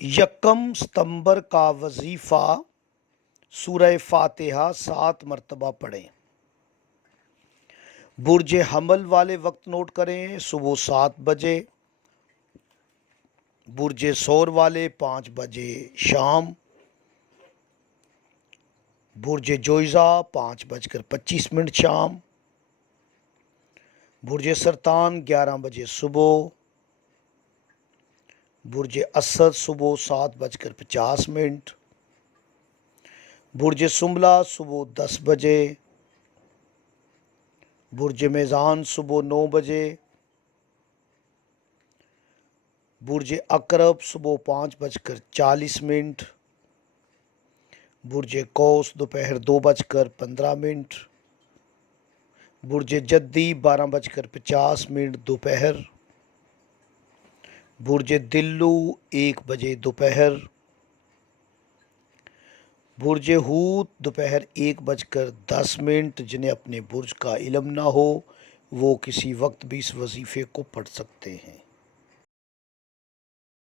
یکم ستمبر کا وظیفہ سورہ فاتحہ 7 مرتبہ پڑھیں۔ برج حمل والے وقت نوٹ کریں: صبح 7 بجے، برج ثور والے 5 بجے شام، برج جوئزہ 5:25 شام، برج سرطان 11 بجے صبح، برج اسد صبح 7:50، برج سنبلہ صبح 10 بجے، برج میزان صبح 9 بجے، برج عقرب صبح 5:40، برج قوس دوپہر 2:15، برج جدی 12:50 دوپہر، برج دلو 1 بجے دوپہر، برج حوت دوپہر 1:10۔ جنہیں اپنے برج کا علم نہ ہو وہ کسی وقت بھی اس وظیفے کو پڑھ سکتے ہیں۔